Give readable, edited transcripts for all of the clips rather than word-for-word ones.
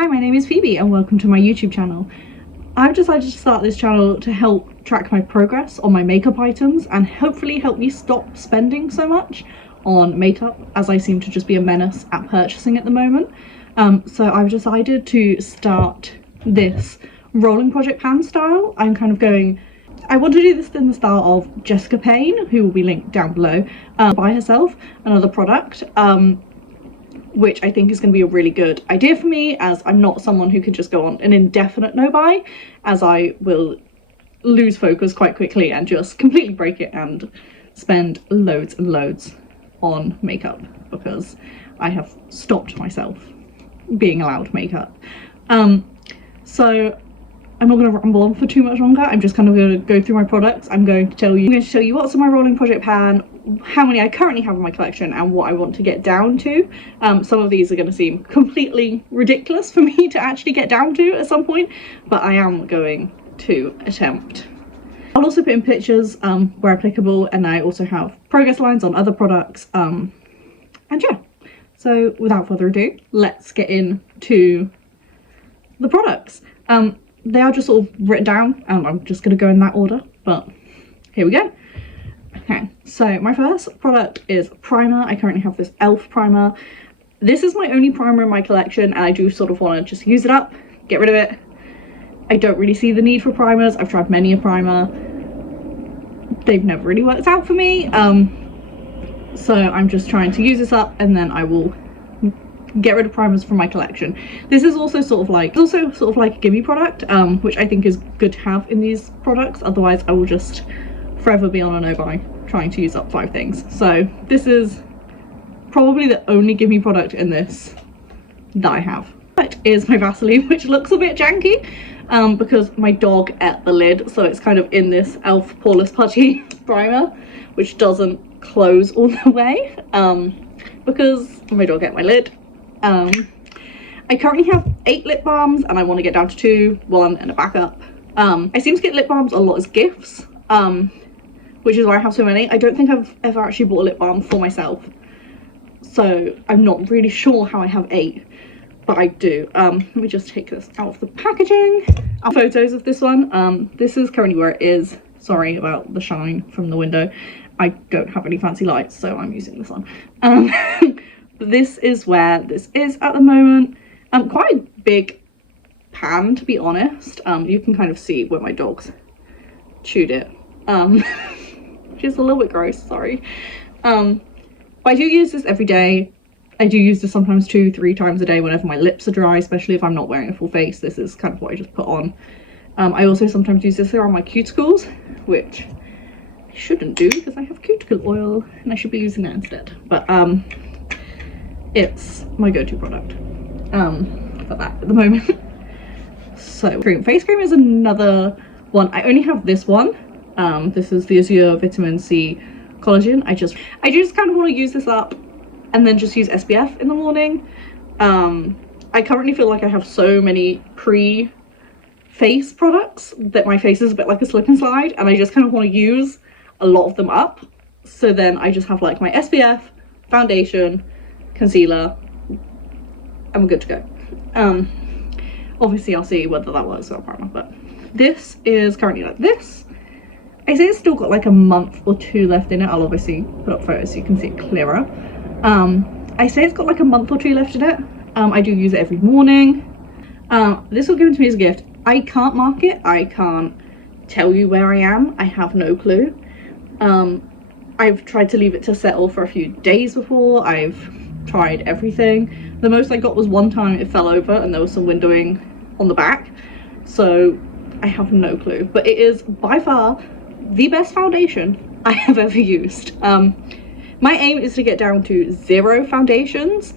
Hi, my name is Phoebe and welcome to my YouTube channel. I've decided to start this channel to help track my progress on my makeup items and hopefully help me stop spending so much on makeup, as I seem to just be a menace at purchasing at the moment. So I've decided to start this rolling project pan style. I want to do this in the style of Jessica Payne, who will be linked down below, by herself, another product. Which I think is going to be a really good idea for me, as I'm not someone who can just go on an indefinite no buy, as I will lose focus quite quickly and just completely break it and spend loads and loads on makeup because I have stopped myself being allowed makeup. So I'm not going to ramble on for too much longer. I'm just kind of going to go through my products. I'm going to show you what's in my rolling project pan, how many I currently have in my collection, and what I want to get down to. Some of these are going to seem completely ridiculous for me to actually get down to at some point, but I am going to attempt. I'll also put in pictures where applicable, and I also have progress lines on other products. And yeah, so without further ado, let's get into the products. They are just sort of written down, and I'm just going to go in that order, but here we go. Okay, so my first product is primer. I currently have this e.l.f. primer. This is my only primer in my collection, and I do sort of want to just use it up, get rid of it. I don't really see the need for primers. I've tried many a primer. They've never really worked out for me. So I'm just trying to use this up, and then I will get rid of primers from my collection. This is also sort of like a gimme product, which I think is good to have in these products. Otherwise I will just forever be on a no buy trying to use up 5 things. So this is probably the only gimme product in this that I have. That is my Vaseline, which looks a bit janky because my dog ate the lid, so it's kind of in this e.l.f. Poreless Putty primer, which doesn't close all the way because my dog ate my lid. I currently have 8 lip balms and I want to get down to 2, 1 and a backup. I seem to get lip balms a lot as gifts, which is why I have so many. I don't think I've ever actually bought a lip balm for myself, so I'm not really sure how I have 8, but I do. Let me just take this out of the packaging. Photos of this one. This is currently where it is. Sorry about the shine from the window. I don't have any fancy lights, so I'm using this one. This is where this is at the moment. Quite a big pan, to be honest. You can kind of see where my dog's chewed it, which is a little bit gross, sorry. But I do use this every day. I do use this sometimes 2-3 times a day whenever my lips are dry, especially if I'm not wearing a full face. This is kind of what I just put on. I also sometimes use this around my cuticles, which I shouldn't do because I have cuticle oil and I should be using that instead. But it's my go-to product for that at the moment. So face cream is another one. I only have this one. This is the Azure Vitamin C Collagen. I just kind of want to use this up and then just use SPF in the morning. I currently feel like I have so many pre-face products that my face is a bit like a slip and slide, and I just kind of want to use a lot of them up. So then I just have like my SPF, foundation, concealer, and we're good to go. Obviously I'll see whether that works for a primer, but this is currently like this. I say it's still got like a month or 2 left in it. I'll obviously put up photos so you can see it clearer. I say it's got like a month or 2 left in it. I do use it every morning. This was given to me as a gift. I can't mark it. I can't tell you where I am. I have no clue. I've tried to leave it to settle for a few days before. I've tried everything. The most I got was one time it fell over and there was some windowing on the back, so I have no clue. But it is by far the best foundation I have ever used. My aim is to get down to 0 foundations,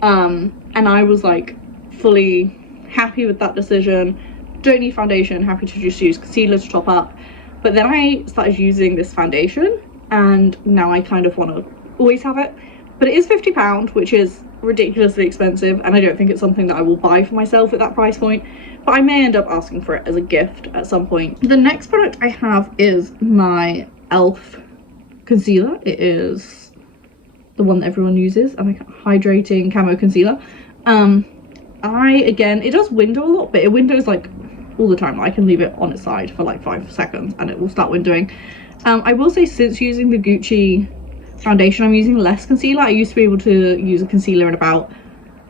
and I was like fully happy with that decision. Don't need foundation, happy to just use concealer to top up. But then I started using this foundation and now I kind of want to always have it. But it is £50, which is ridiculously expensive, and I don't think it's something that I will buy for myself at that price point, but I may end up asking for it as a gift at some point. The next product I have is my e.l.f. concealer. It is the one that everyone uses, and hydrating camo concealer. Again, it does window a lot, but it windows like all the time. I can leave it on its side for like 5 seconds and it will start windowing. I will say, since using the Gucci foundation, I'm using less concealer. I used to be able to use a concealer in about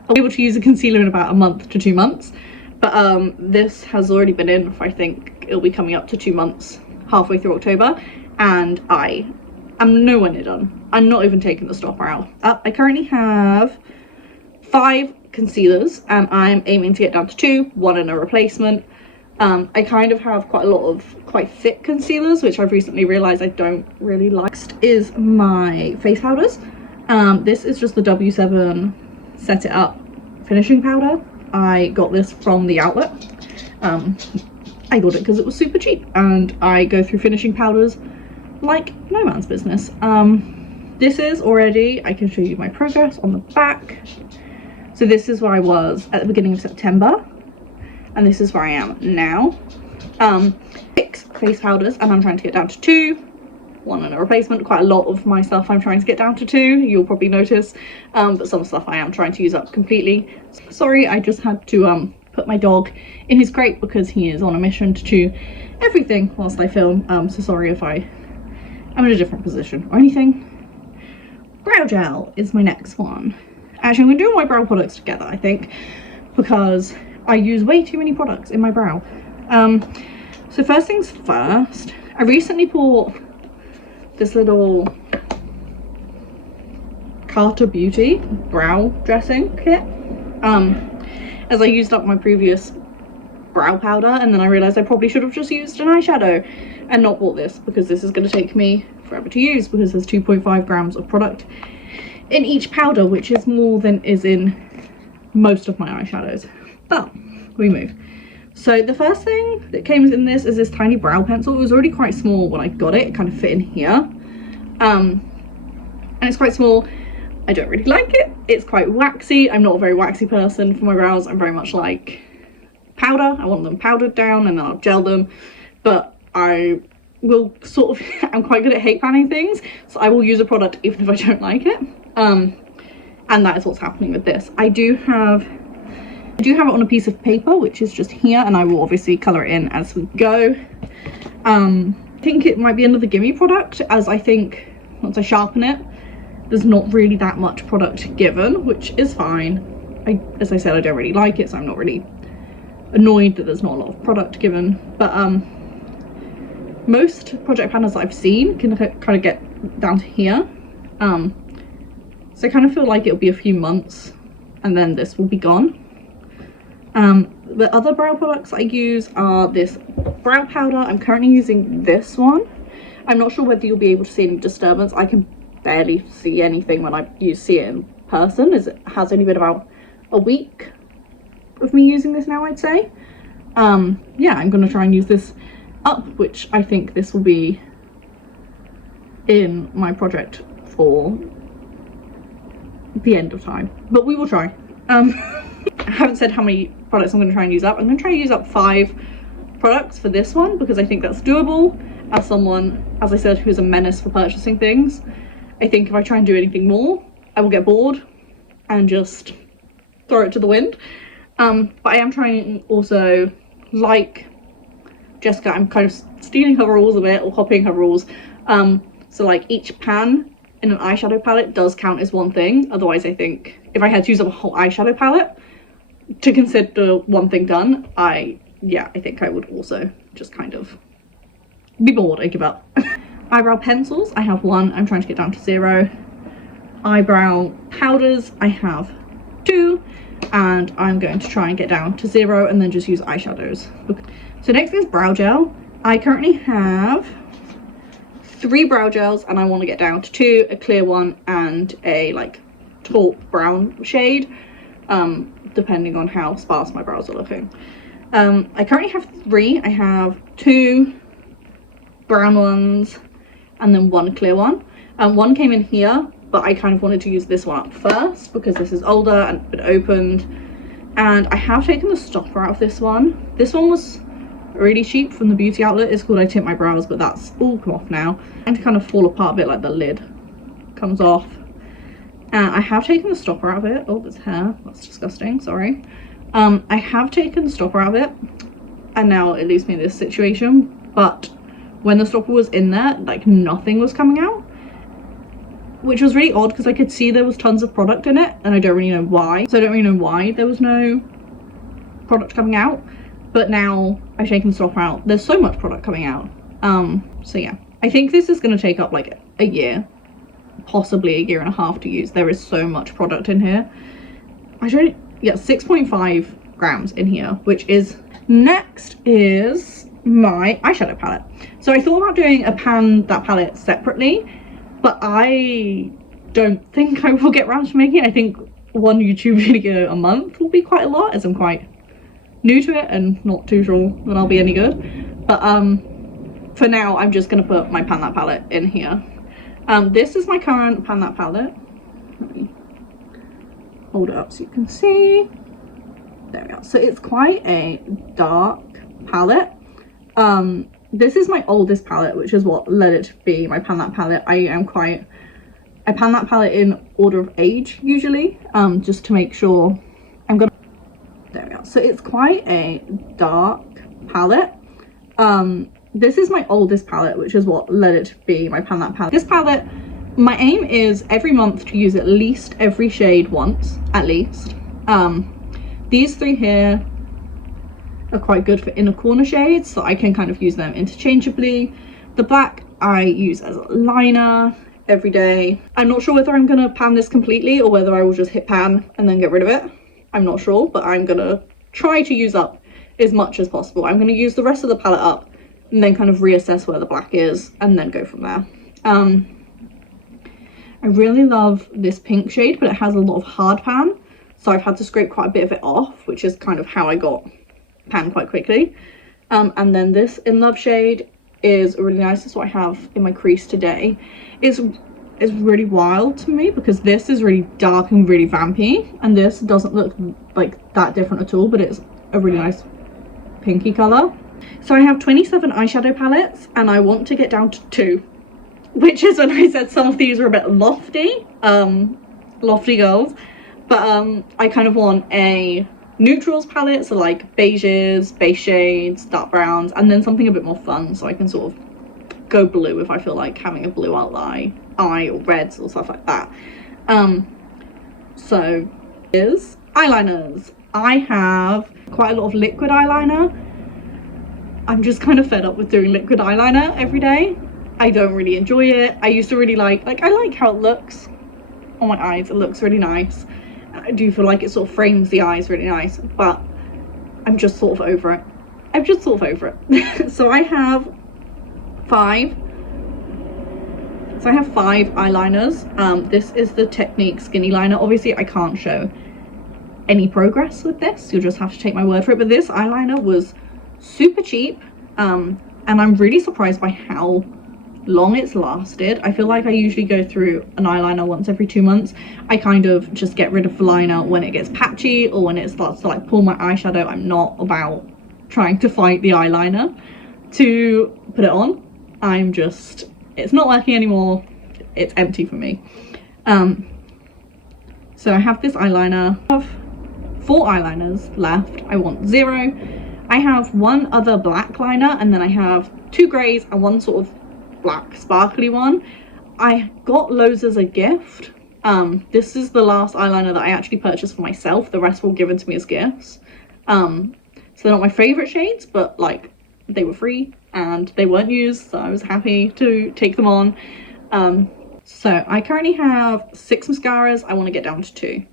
a month to 2 months, but this has already been in for, I think it'll be coming up to 2 months halfway through October, and I am nowhere near done. I'm not even taking the stopper out. I currently have 5 concealers and I'm aiming to get down to 2, 1 in a replacement. I kind of have quite a lot of quite thick concealers, which I've recently realized I don't really like. Next is my face powders. This is just the W7 Set It Up finishing powder. I got this from the outlet. I got it because it was super cheap, and I go through finishing powders like no man's business. This is already, I can show you my progress on the back. So this is where I was at the beginning of September, and this is where I am now. 6 face powders, and I'm trying to get down to 2, 1 in a replacement. Quite a lot of my stuff I'm trying to get down to 2, you'll probably notice, but some stuff I am trying to use up completely. Sorry, I just had to put my dog in his crate because he is on a mission to chew everything whilst I film, so sorry if I'm in a different position or anything. Brow gel is my next one. Actually, I'm going to do all my brow products together, I think, because I use way too many products in my brow. So first things first, I recently bought this little Carter Beauty brow dressing kit, as I used up my previous brow powder, and then I realized I probably should have just used an eyeshadow and not bought this, because this is going to take me forever to use, because there's 2.5 grams of product in each powder, which is more than is in most of my eyeshadows. But we move. So the first thing that came in this is this tiny brow pencil. It was already quite small when I got it. It kind of fit in here, and it's quite small. I don't really like it. It's quite waxy. I'm not a very waxy person for my brows. I'm very much like powder. I want them powdered down and then I'll gel them, but I will sort of I'm quite good at hate planning things, so I will use a product even if I don't like it, and that is what's happening with this. I do have it on a piece of paper, which is just here, and I will obviously colour it in as we go. I think it might be another gimme product, as I think once I sharpen it, there's not really that much product given, which is fine. As I said, I don't really like it, so I'm not really annoyed that there's not a lot of product given, but most project planners that I've seen can kind of get down to here, so I kind of feel like it'll be a few months and then this will be gone. The other brow products I use are this brow powder. I'm currently using this one. I'm not sure whether you'll be able to see any disturbance. I can barely see anything when I see it in person, as it has only been about a week of me using this now, I'd say. Yeah, I'm gonna try and use this up, which I think this will be in my project for the end of time, but we will try. I haven't said how many products I'm going to try and use up. I'm going to try and use up 5 products for this one, because I think that's doable. As someone, as I said, who's a menace for purchasing things, I think if I try and do anything more, I will get bored and just throw it to the wind. But I am trying also, like Jessica, I'm kind of stealing her rules a bit, or copying her rules. So like each pan in an eyeshadow palette does count as one thing. Otherwise, I think if I had to use up a whole eyeshadow palette to consider one thing done, I think I would also just kind of be bored and give up. Eyebrow pencils, I have 1. I'm trying to get down to 0. Eyebrow powders, I have 2, and I'm going to try and get down to 0 and then just use eyeshadows. So next is brow gel. I currently have 3 brow gels, and I want to get down to 2, a clear one and a like taupe brown shade, depending on how sparse my brows are looking. I currently have 3. I have 2 brown ones and then 1 clear one. One came in here, but I kind of wanted to use this one up first because this is older and been opened, and I have taken the stopper out of this one. This one was really cheap from the beauty outlet. It's called I Tint My Brows, but that's all come off now, and to kind of fall apart a bit, like the lid comes off. I have taken the stopper out of it. Oh, there's hair, that's disgusting, sorry. I have taken the stopper out of it, and now it leaves me in this situation, but when the stopper was in there, like nothing was coming out, which was really odd because I could see there was tons of product in it, and I don't really know why. So I don't really know why there was no product coming out, but now I've taken the stopper out, there's so much product coming out. So yeah, I think this is going to take up like a year, possibly a year and a half to use. There is so much product in here. 6.5 grams in here, which is... Next is my eyeshadow palette. So I thought about doing a that palette separately, but I don't think I will get around to making it. I think one YouTube video a month will be quite a lot, as I'm quite new to it and not too sure that I'll be any good. But for now, I'm just going to put my that palette in here. This is my current that palette. Let me hold it up so you can see. There we go. So it's quite a dark palette. This is my oldest palette, which is what led it to be my that palette. I pan that palette in order of age usually, just to make sure there we go. So it's quite a dark palette. This is my oldest palette, which is what led it to be my that palette. This palette, my aim is every month to use at least every shade once, at least. These three here are quite good for inner corner shades, so I can kind of use them interchangeably. The black I use as a liner every day. I'm not sure whether I'm gonna pan this completely or whether I will just hit pan and then get rid of it. I'm not sure, but I'm gonna try to use up as much as possible. I'm gonna use the rest of the palette up and then kind of reassess where the black is and then go from there. I really love this pink shade, but it has a lot of hard pan, so I've had to scrape quite a bit of it off, which is kind of how I got pan quite quickly. And then this In Love shade is really nice. This is what I have in my crease today. It's really wild to me because this is really dark and really vampy, and this doesn't look like that different at all, but it's a really nice pinky color. So I have 27 eyeshadow palettes and I want to get down to 2, which is when I said some of these are a bit lofty, lofty girls. But I kind of want a neutrals palette, so like beiges, base shades, dark browns, and then something a bit more fun, so I can sort of go blue if I feel like having a blue eye or reds or stuff like that. So is eyeliners. I have quite a lot of liquid eyeliner. I'm just kind of fed up with doing liquid eyeliner every day. I don't really enjoy it. I used to really like I like how it looks on my eyes. It looks really nice. I do feel like it sort of frames the eyes really nice, but I'm just sort of over it. I'm just sort of over it. So I have 5 eyeliners. This is the Technique Skinny Liner. Obviously I can't show any progress with this, you'll just have to take my word for it, but this eyeliner was super cheap, and I'm really surprised by how long it's lasted. I feel like I usually go through an eyeliner once every 2 months. I kind of just get rid of the liner when it gets patchy or when it starts to like pull my eyeshadow. I'm not about trying to fight the eyeliner to put it on. I'm just, it's not working anymore, it's empty for me. So I have this eyeliner. I have 4 eyeliners left. I want 0. I have 1 other black liner, and then I have 2 greys and 1 sort of black sparkly one. I got loads as a gift. This is the last eyeliner that I actually purchased for myself. The rest were given to me as gifts. So they're not my favorite shades, but like they were free and they weren't used, so I was happy to take them on. So I currently have 6 mascaras. I want to get down to 2.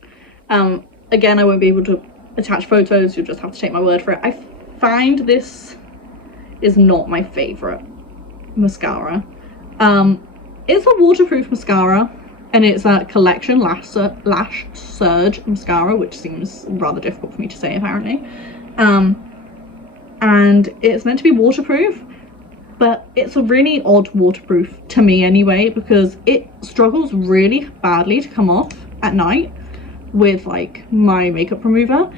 Again, I won't be able to attach photos, you'll just have to take my word for it. I find this is not my favorite mascara. It's a waterproof mascara, and it's a Collection Lash Surge mascara, which seems rather difficult for me to say apparently. And it's meant to be waterproof, but it's a really odd waterproof to me anyway, because it struggles really badly to come off at night with like my makeup remover.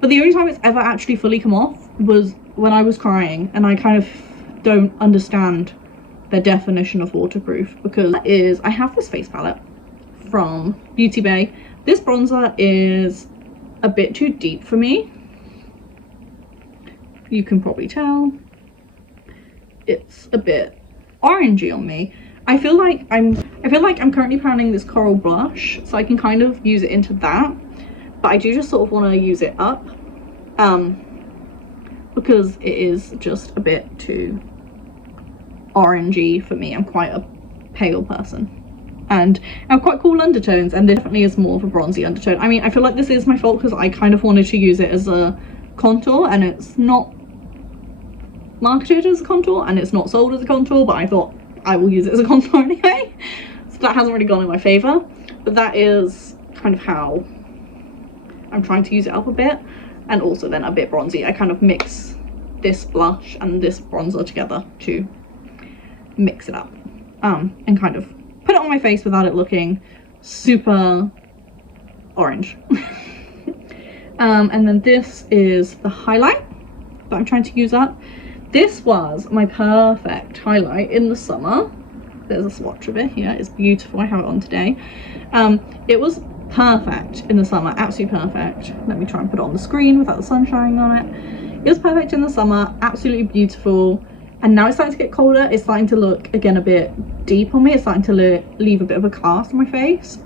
But the only time it's ever actually fully come off was when I was crying, and I kind of don't understand the definition of waterproof, because I have this face palette from Beauty Bay. This bronzer is a bit too deep for me, you can probably tell it's a bit orangey on me. I feel like I'm currently panning this coral blush, so I can kind of use it into that, but I do just sort of want to use it up because it is just a bit too orangey for me. I'm quite a pale person and I have quite cool undertones, and this definitely is more of a bronzy undertone. I mean, I feel like this is my fault because I kind of wanted to use it as a contour, and it's not marketed as a contour and it's not sold as a contour, but I thought I will use it as a contour anyway, so that hasn't really gone in my favor. But that is kind of how I'm trying to use it up a bit, and also then a bit bronzy. I kind of mix this blush and this bronzer together to mix it up and kind of put it on my face without it looking super orange. And then this is the highlight that I'm trying to use up. This was my perfect highlight in the summer. There's a swatch of it here. It's beautiful. I have it on today. It was perfect in the summer, absolutely perfect. Let me try and put it on the screen without the sun shining on it. It was perfect in the summer, absolutely beautiful. And now it's starting to get colder. It's starting to look again a bit deep on me. It's starting to leave a bit of a cast on my face.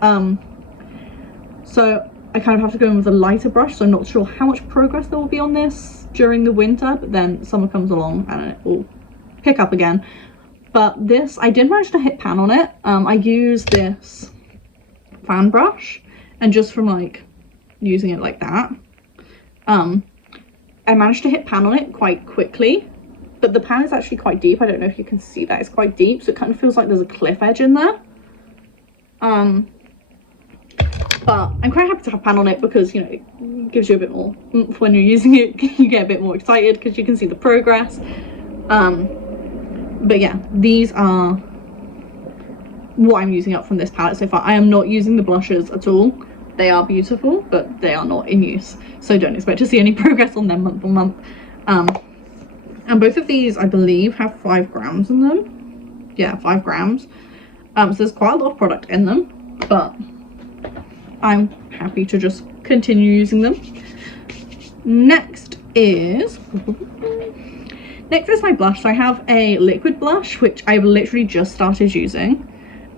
So I kind of have to go in with a lighter brush, so I'm not sure how much progress there will be on this during the winter, but then summer comes along and it will pick up again. But this, I did manage to hit pan on it. I used this fan brush, and just from like using it like that, I managed to hit pan on it quite quickly. But the pan is actually quite deep. I don't know if you can see that. It's quite deep, so it kind of feels like there's a cliff edge in there. But I'm quite happy to have pan on it because, you know, it gives you a bit more oomph when you're using it. You get a bit more excited because you can see the progress. But yeah, these are what I'm using up from this palette so far. I am not using the blushes at all. They are beautiful, but they are not in use, so don't expect to see any progress on them month on month. And both of these, I believe, have 5 grams in them. Yeah, 5 grams. So there's quite a lot of product in them, but I'm happy to just continue using them. Next is my blush. So I have a liquid blush, which I've literally just started using.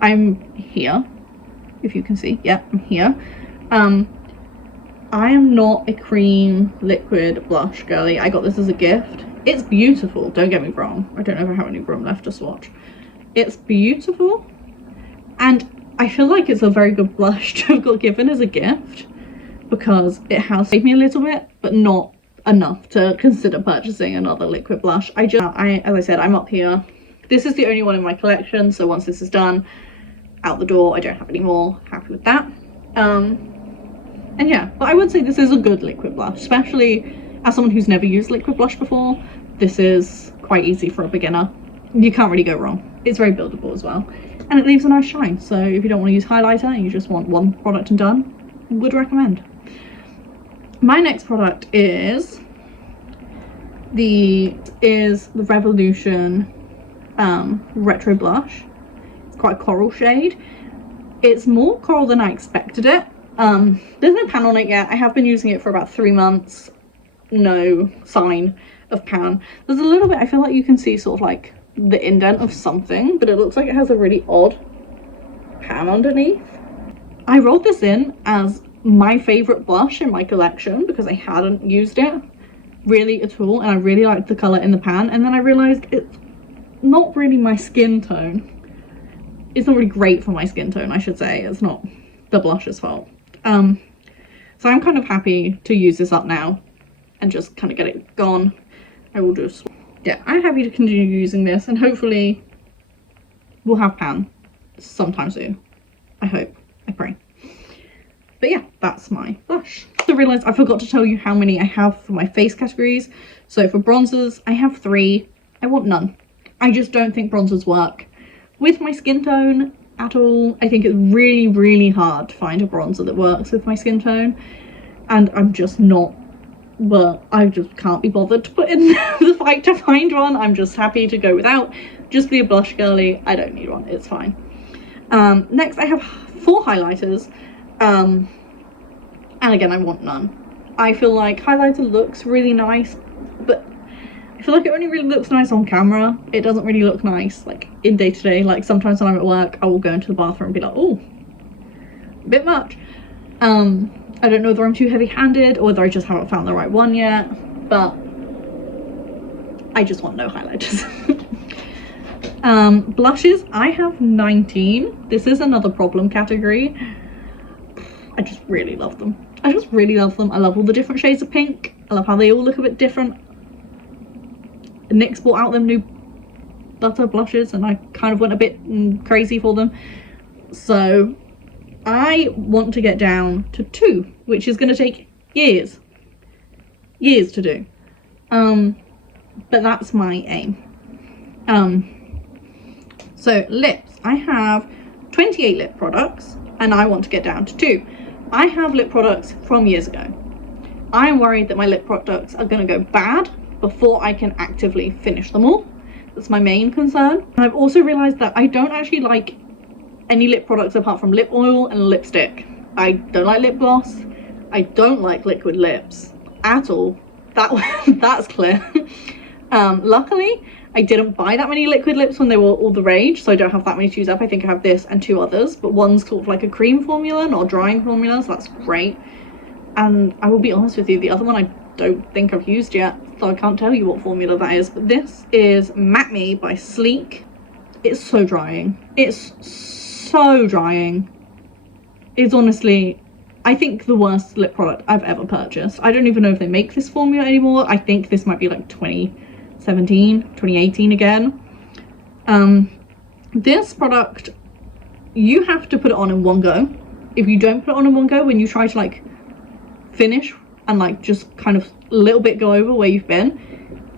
I'm here, if you can see. Yeah, I'm here. I am not a cream liquid blush girly. I got this as a gift. It's beautiful, don't get me wrong. I don't know if I have any room left to swatch. It's beautiful, and I feel like it's a very good blush to have got given as a gift because it has saved me a little bit, but not enough to consider purchasing another liquid blush. As I said, I'm up here. This is the only one in my collection, so once this is done, out the door. I don't have any more. Happy with that. And yeah, but I would say this is a good liquid blush, especially as someone who's never used liquid blush before. This is quite easy for a beginner. You can't really go wrong. It's very buildable as well, and it leaves a nice shine. So if you don't want to use highlighter and you just want one product and done, would recommend. My next product is the Revolution Retro Blush. It's quite a coral shade. It's more coral than I expected it. There's no pan on it yet. I have been using it for about 3 months. No sign of pan. There's a little bit, I feel like you can see sort of like the indent of something, but it looks like it has a really odd pan underneath. I rolled this in as my favorite blush in my collection because I hadn't used it really at all, and I really liked the color in the pan, and then I realized it's not really my skin tone. It's not really great for my skin tone, I should say. It's not the blush's fault. So I'm kind of happy to use this up now and just kind of get it gone. I will just, yeah, I'm happy to continue using this, and hopefully we'll have pan sometime soon. I hope, I pray. But yeah, that's my blush. I realised I forgot to tell you how many I have for my face categories. So for bronzers, I have 3. I want none. I just don't think bronzers work with my skin tone at all. I think it's really, really hard to find a bronzer that works with my skin tone, and I'm just not, well, I just can't be bothered to put in the fight to find one. I'm just happy to go without. Just be a blush girly. I don't need one, it's fine. Next I have 4 highlighters, and again, I want none. I feel like highlighter looks really nice, but I feel like it only really looks nice on camera. It doesn't really look nice like in day-to-day. Like sometimes when I'm at work, I will go into the bathroom and be like, oh, a bit much. I don't know whether I'm too heavy-handed or whether I just haven't found the right one yet, but I just want no highlighters. Blushes, I have 19. This is another problem category. I just really love them. I just really love them. I love all the different shades of pink. I love how they all look a bit different. NYX brought out them new butter blushes and I kind of went a bit crazy for them. So I want to get down to 2, which is going to take years to do. But that's my aim. So lips, I have 28 lip products and I want to get down to 2. I have lip products from years ago. I'm worried that my lip products are going to go bad before I can actively finish them all. That's my main concern. And I've also realized that I don't actually like any lip products apart from lip oil and lipstick. I don't like lip gloss. I don't like liquid lips at all. That's clear. Luckily, I didn't buy that many liquid lips when they were all the rage, so I don't have that many to use up. I think I have this and 2 others, but one's sort of like a cream formula, not a drying formula, so that's great. And I will be honest with you, the other one I don't think I've used yet, so I can't tell you what formula that is. But this is Matte Me by Sleek. It's so drying. It's so drying. It's honestly, I think, the worst lip product I've ever purchased. I don't even know if they make this formula anymore. I think this might be like 2017, 2018 again. This product, you have to put it on in one go. If you don't put it on in one go, when you try to like finish and like just kind of a little bit go over where you've been,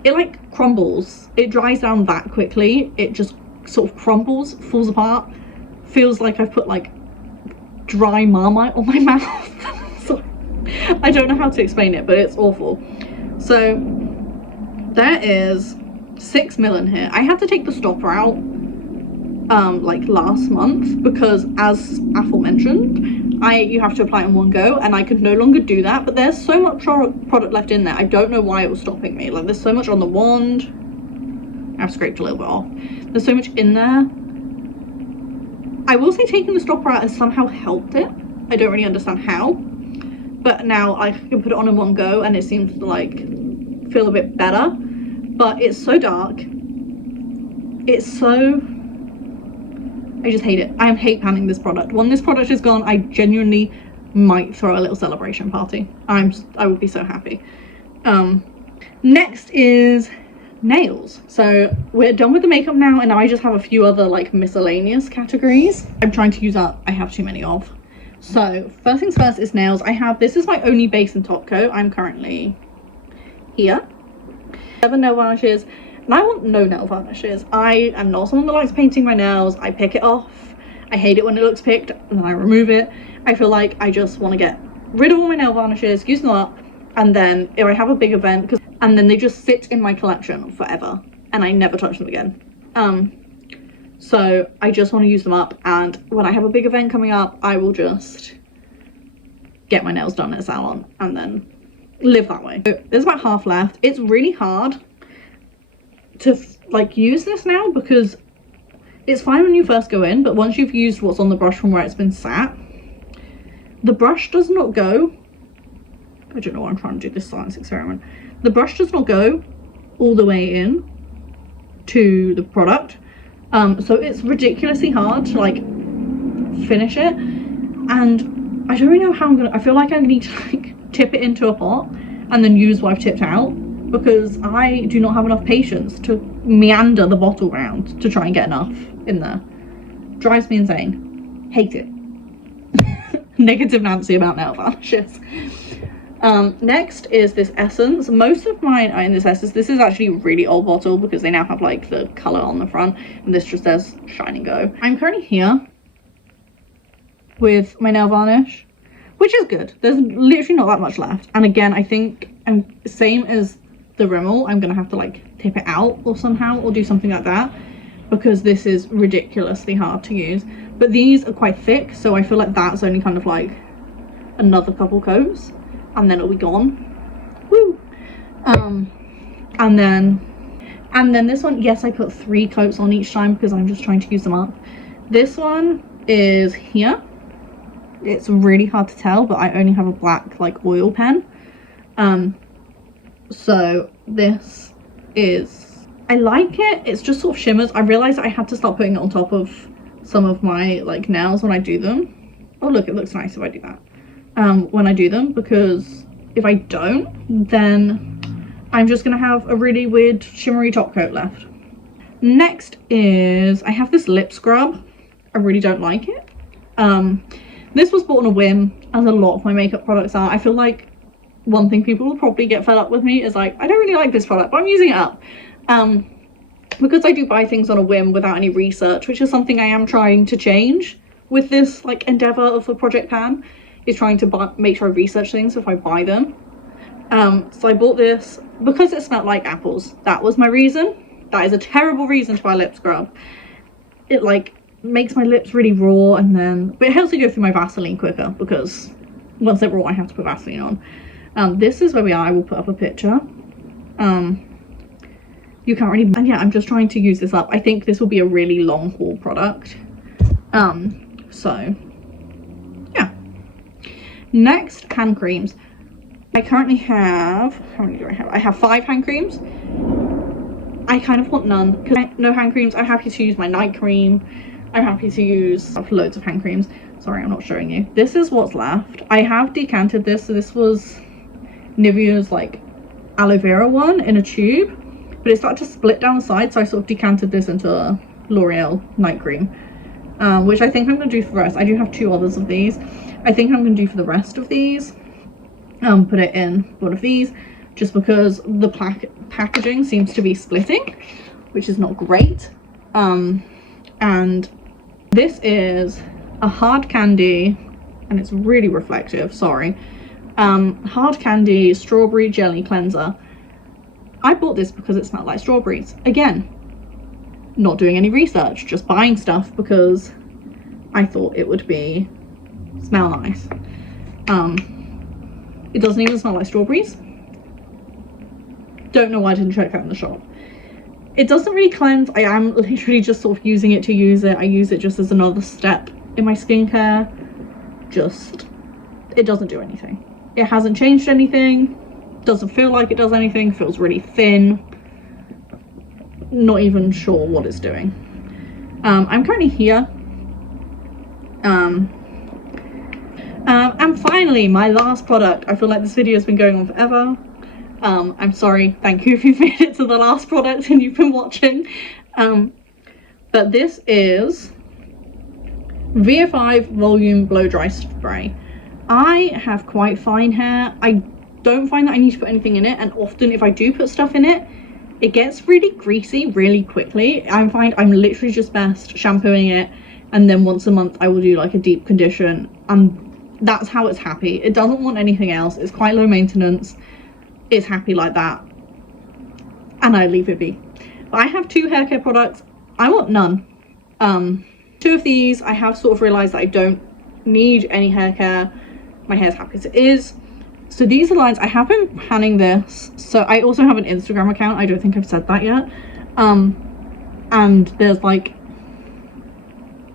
it like crumbles. It dries down that quickly. It just sort of crumbles, falls apart. Feels like I've put like dry Marmite on my mouth. So, I don't know how to explain it, but it's awful. So there is 6 ml in here. I had to take the stopper out like last month because, as aforementioned, you have to apply it in one go and I could no longer do that. But there's so much product left in there. I don't know why it was stopping me. Like, there's so much on the wand. I've scraped a little bit off. There's so much in there. I will say taking the stopper out has somehow helped it. I don't really understand how, but now I can put it on in one go and it seems to like feel a bit better. But it's so dark. It's so, I just hate it. I hate panning this product. When this product is gone, I genuinely might throw a little celebration party. I would be so happy. Next is nails. So we're done with the makeup now, and I just have a few other like miscellaneous categories I'm trying to use up. I have too many of. So first things first is nails. This is my only base and top coat. I'm currently here. 7 nail varnishes, and I want no nail varnishes. I am not someone that likes painting my nails. I pick it off. I hate it when it looks picked and then I remove it. I feel like I just want to get rid of all my nail varnishes, use them up, and then if I have a big event, and then they just sit in my collection forever and I never touch them again. So I just want to use them up, and when I have a big event coming up, I will just get my nails done at a salon and then live that way. So there's about half left. It's really hard to like use this now because it's fine when you first go in, but once you've used what's on the brush from where it's been sat, the brush does not go, I don't know why I'm trying to do this science experiment. The brush does not go all the way in to the product. So it's ridiculously hard to like finish it, and I don't really know how I'm gonna, I feel like I need to like tip it into a pot and then use what I've tipped out, because I do not have enough patience to meander the bottle round to try and get enough in there. Drives me insane. Hate it. Negative Nancy about nail varnishes. Next is this essence. Most of mine are in this essence. This is actually a really old bottle because they now have like the color on the front, and this just says shine and go. I'm currently here with my nail varnish, which is good. There's literally not that much left, and again I think I'm same as the Rimmel, I'm gonna have to like tip it out or somehow, or do something like that, because this is ridiculously hard to use. But these are quite thick, so I feel like that's only kind of like another couple coats and then it'll be gone. Woo! And then And then this one, yes, I put 3 coats on each time because I'm just trying to use them up. This one is here. It's really hard to tell, but I only have a black like oil pen. So this is, I like it. It's just sort of shimmers. I realized I had to start putting it on top of some of my like nails when I do them. Oh look, it looks nice if I do that. When I do them, because if I don't, then I'm just gonna have a really weird shimmery top coat left. Next is, I have this lip scrub. I really don't like it. This was bought on a whim, as a lot of my makeup products are. I feel like one thing people will probably get fed up with me is like, I don't really like this product, but I'm using it up. Because I do buy things on a whim without any research, which is something I am trying to change with this like endeavor of the Project Pan, is trying to make sure I research things if I buy them. So I bought this because it smelled like apples. That was my reason. That is a terrible reason to buy lip scrub. It like makes my lips really raw, and then, but it helps me go through my Vaseline quicker, because once they're raw I have to put Vaseline on. This is where we are. I will put up a picture. You can't really, and yeah, I'm just trying to use this up. I think this will be a really long haul product. So yeah. Next, hand creams. I currently have, how many do I have? I have 5 hand creams. I kind of want none, because no hand creams. I'm happy to use my night cream. I'm happy to use loads of hand creams. Sorry, I'm not showing you. This is what's left. I have decanted this. So this was Nivea's like aloe vera one in a tube, but it started to split down the side, so I sort of decanted this into a L'Oreal night cream, which I think I'm going to do for the rest. I do have 2 others of these. I think I'm going to do for the rest of these, put it in one of these, just because the packaging seems to be splitting, which is not great. And this is a hard candy, and it's really reflective, sorry. Hard candy strawberry jelly cleanser. I bought this because it smelled like strawberries. Again, not doing any research, just buying stuff because I thought it would smell nice. It doesn't even smell like strawberries. Don't know why I didn't check that in the shop. It doesn't really cleanse. I am literally just sort of using it to use it. I use it just as another step in my skincare. It doesn't do anything. It hasn't changed anything. Doesn't feel like it does anything. Feels really thin. Not even sure what it's doing. I'm currently here. And finally, my last product. I feel like this video has been going on forever. I'm sorry, thank you if you've made it to the last product and you've been watching. But this is VO5 Volume Blow Dry Spray. I have quite fine hair. I don't find that I need to put anything in it, and often if I do put stuff in it, it gets really greasy really quickly. I find I'm literally just best shampooing it, and then once a month I will do like a deep condition, and that's how it's happy. It doesn't want anything else. It's quite low maintenance. It's happy like that, and I leave it be. But I have 2 hair care products. I want none. 2 of these I have sort of realized that I don't need any hair care. My hair's happy as it is. So these are lines. I have been panning this. So I also have an Instagram account. I don't think I've said that yet. And there's like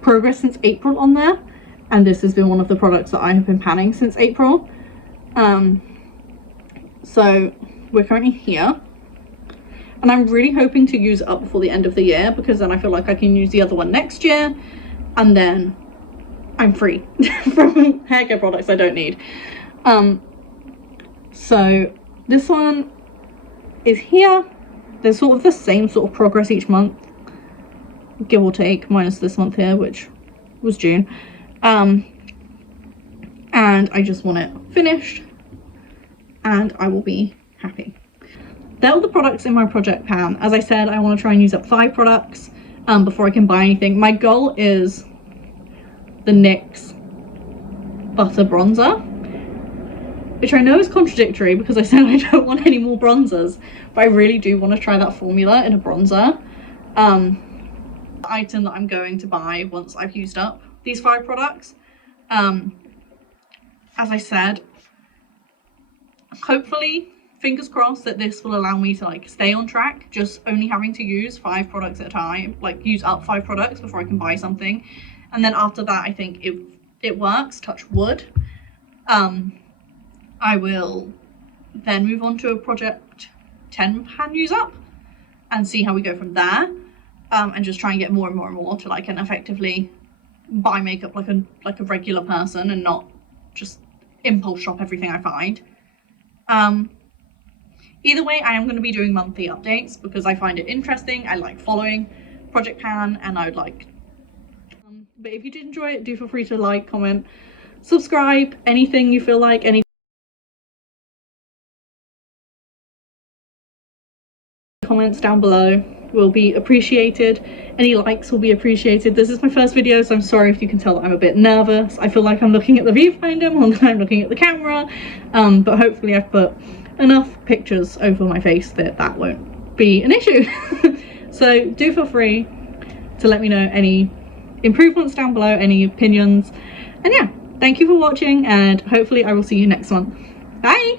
progress since April on there, and this has been one of the products that I have been panning since April. So we're currently here, and I'm really hoping to use it up before the end of the year, because then I feel like I can use the other one next year, and then I'm free from hair care products I don't need. So this one is here. There's sort of the same sort of progress each month, give or take, minus this month here, which was June. And I just want it finished, and I will be happy. They're all the products in my project pan. As I said, I want to try and use up 5 products before I can buy anything. My goal is the NYX Butter Bronzer, which I know is contradictory because I said I don't want any more bronzers, but I really do want to try that formula in a bronzer. The item that I'm going to buy once I've used up these 5 products. As I said, hopefully fingers crossed that this will allow me to like stay on track, just only having to use 5 products at a time, like use up 5 products before I can buy something. And then after that, I think if it works, touch wood, I will then move on to a project 10 pan use up and see how we go from there, and just try and get more and more and more till I can effectively buy makeup like a regular person and not just impulse shop everything I find. Either way, I am going to be doing monthly updates because I find it interesting. I like following Project Pan, and I would like but if you did enjoy it, do feel free to like, comment, subscribe, anything you feel like, any comments down below will be appreciated. Any likes will be appreciated. This is my first video, so I'm sorry if you can tell that I'm a bit nervous. I feel like I'm looking at the viewfinder more than I'm looking at the camera, but hopefully I've put enough pictures over my face that that won't be an issue. So do feel free to let me know any improvements down below, any opinions, and yeah, thank you for watching, and hopefully I will see you next one. Bye.